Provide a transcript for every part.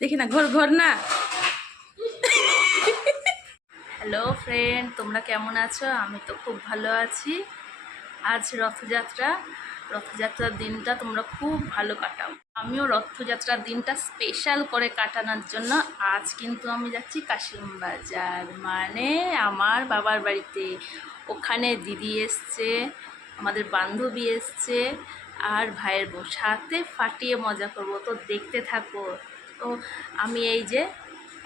দেখি না, ঘর ঘর না। হ্যালো ফ্রেন্ড, তোমরা কেমন আছো? আমি তো খুব ভালো আছি। আজ রথযাত্রার দিনটা তোমরা খুব ভালো কাটাও। আমিও রথযাত্রার দিনটা স্পেশাল করে কাটানোর জন্য আজ কিন্তু আমি যাচ্ছি কাশিম বাজার, মানে আমার বাবার বাড়িতে। ওখানে দিদি এসছে, আমাদের বান্ধবী এসছে, আর ভাইয়ের বউ, সাথে ফাটিয়ে মজা করব। তো দেখতে থাকো। তো আমি এই যে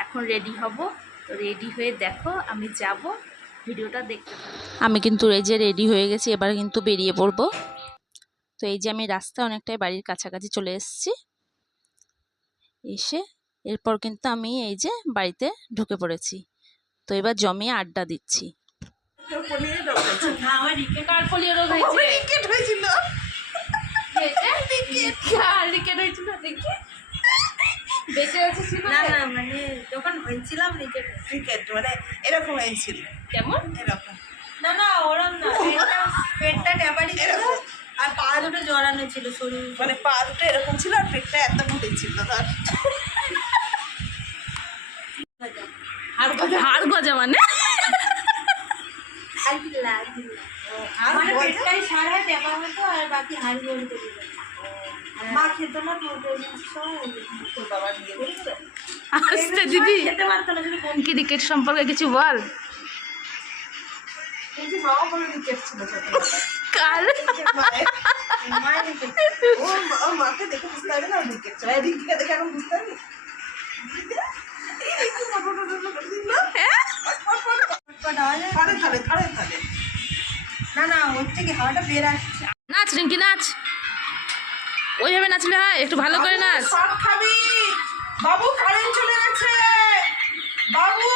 এখন রেডি হব, তো রেডি হয়ে দেখো আমি যাব, ভিডিওটা দেখতে থাকো। আমি কিন্তু এই যে রেডি হয়ে গেছি, এবার কিন্তু বেরিয়ে পড়বো। তো এই যে আমি রাস্তায় অনেকটাই বাড়ির কাছাকাছি চলে এসেছি। এসে এরপর কিন্তু আমি এই যে বাড়িতে ঢুকে পড়েছি। তো এবার জমিয়ে আড্ডা দিচ্ছি। না না, মানে যখন হয়েছিলাম ক্রিকেট মানে এরকম হয়েছিল। কেমন? এরকম না না, ওরম না, পেটটা ড্যাবারি ছিল আর পা দুটো জড়ানো ছিল, শরীর মানে পা দুটো এরকম ছিল আর পেটটা এত মোটে ছিল। ধর হাড় গজা মানে মানে পেটটাই সারা টেপা হতো আর বাকি হাড় বলতে মা খেতো না। আসতে দিদি, খেতে পারতো না। যদি কোন ক্রিকেট সম্পর্কে কিছু বল। কার মাকে দেখে বুঝতে হবে না ক্রিকেট চলে, রিঙ্কিকে দেখে এখন বুঝতে হবে। না না, ওর থেকে হাওয়াটা বের আসছে। নাচ রিঙ্কি নাচ, ওইভাবে নাচলে হয়, একটু ভালো করে নাচ। সব খাবি বাবু, কারেন্ট চলে গেছে বাবু।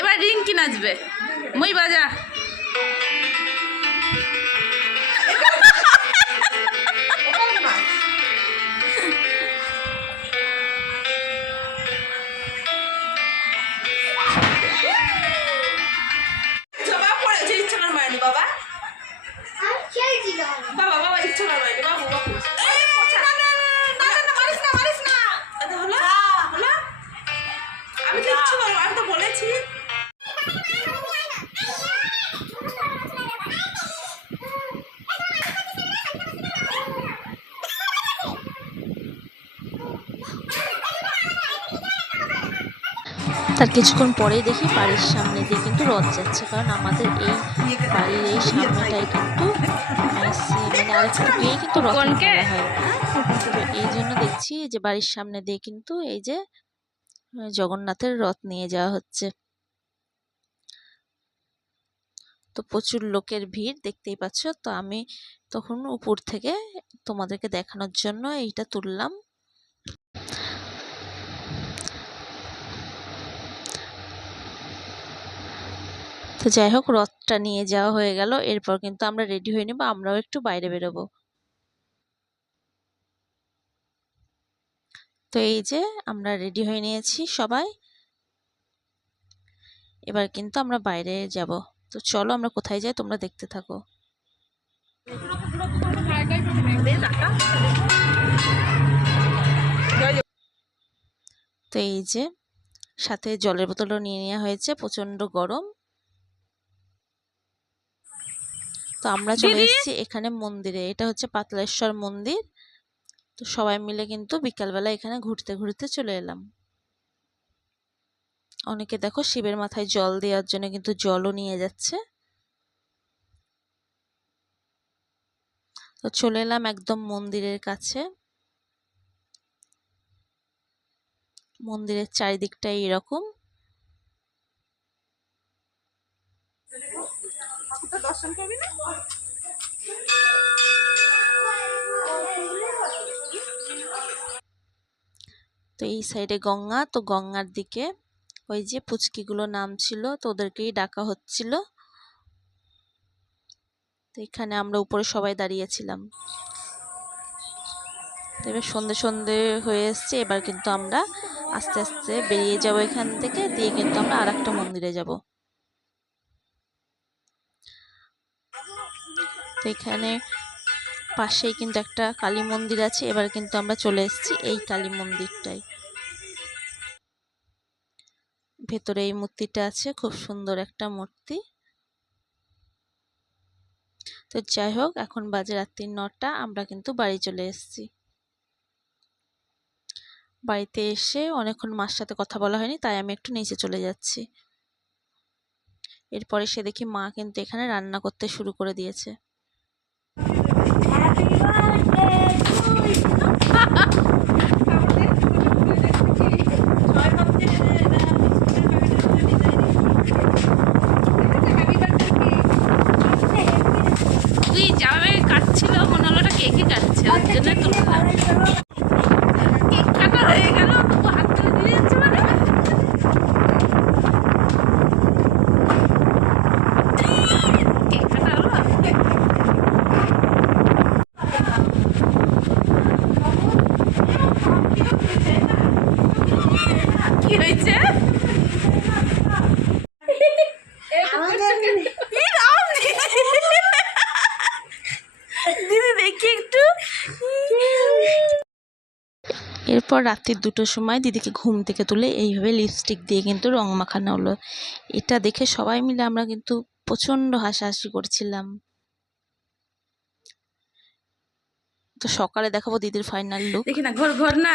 এবার রিঙ্কি নাচবে, মই বাজা। তার কিছুক্ষণ পরেই দেখি বাড়ির সামনে দিয়ে কিন্তু রথ যাচ্ছে, কারণ আমাদের এই বাড়ির এই সামনেটাই কিন্তু মানে আরেকটু গিয়েই কিন্তু রথ ফেলা হয়। তো এই জন্য দেখছি যে বাড়ির সামনে দিয়ে কিন্তু এই যে জগন্নাথের রথ নিয়ে যাওয়া হচ্ছে। তো প্রচুর লোকের ভিড় দেখতেই পাচ্ছ। তো আমি তখন উপর থেকে তোমাদেরকে দেখানোর জন্য এইটা তুললাম। তো যাই হোক, রথটা নিয়ে যাওয়া হয়ে গেল। এরপর কিন্তু আমরা রেডি হয়ে নেবো, আমরাও একটু বাইরে বেরোবো। তো এই যে আমরা রেডি হয়ে নিয়েছি সবাই, এবার কিন্তু আমরা বাইরে যাব। তো চলো আমরা কোথায় যাই তোমরা দেখতে থাকো। তো এই যে সাথে জলের বোতলও নিয়ে নেওয়া হয়েছে, প্রচন্ড গরম। তো আমরা চলে এসেছি এখানে মন্দিরে, এটা হচ্ছে পাতালেশ্বর মন্দির। তো সবাই মিলে কিন্তু বিকালবেলা এখানে ঘুরতে ঘুরতে চলে এলাম। অনেকে দেখো শিবের মাথায় জল দেওয়ার জন্য কিন্তু জলও নিয়ে যাচ্ছে। তো চলে এলাম একদম মন্দিরের কাছে। মন্দিরের চারিদিকটা এরকম। দর্শন করবি না? তো এই সাইডে গঙ্গা, তো গঙ্গার দিকে ওই যে পুচকিগুলো নাম ছিল, তো ওদেরকেই ডাকা হচ্ছিল। তো এখানে আমরা উপরে সবাই দাঁড়িয়েছিলাম। তো এবার সন্ধে সন্ধে হয়ে এসছে, এবার কিন্তু আমরা আস্তে আস্তে বেরিয়ে যাব এখান থেকে, দিয়ে কিন্তু আমরা আর একটা মন্দিরে যাব। তো এখানে পাশেই কিন্তু একটা কালী মন্দির আছে। এবার কিন্তু আমরা চলে এসেছি এই কালী মন্দিরটাই। ভেতরে এই মূর্তিটা আছে, খুব সুন্দর একটা মূর্তি। তো যাই হোক, এখন বাজে রাত্রি 9টা, আমরা কিন্তু বাড়ি চলে এসেছি। বাড়িতে এসে অনেকক্ষণ মার সাথে কথা বলা হয়নি, তাই আমি একটু নিচে চলে যাচ্ছি। এরপরে সে দেখি মা কিন্তু এখানে রান্না করতে শুরু করে দিয়েছে। তুই যাবে কাটছিল, মনে হলো ওটা কেকে কাটছে, ওর জন্য তুললাম। কেক কাটা হয়ে গেল, তবু হাত তুলে দিয়ে যাচ্ছে মানে। কেক কাটা হলো। কি হয়েছে? দিদি দেখি একটু। এরপর রাত্রি 2টোর সময় দিদিকে ঘুম থেকে তুলে এইভাবে লিপস্টিক দিয়ে কিন্তু রং মাখানো হলো। এটা দেখে সবাই মিলে আমরা কিন্তু প্রচণ্ড হাসাহাসি করছিলাম। তো সকালে দেখাবো দিদির ফাইনাল লুক। দেখি না, ঘর ঘর না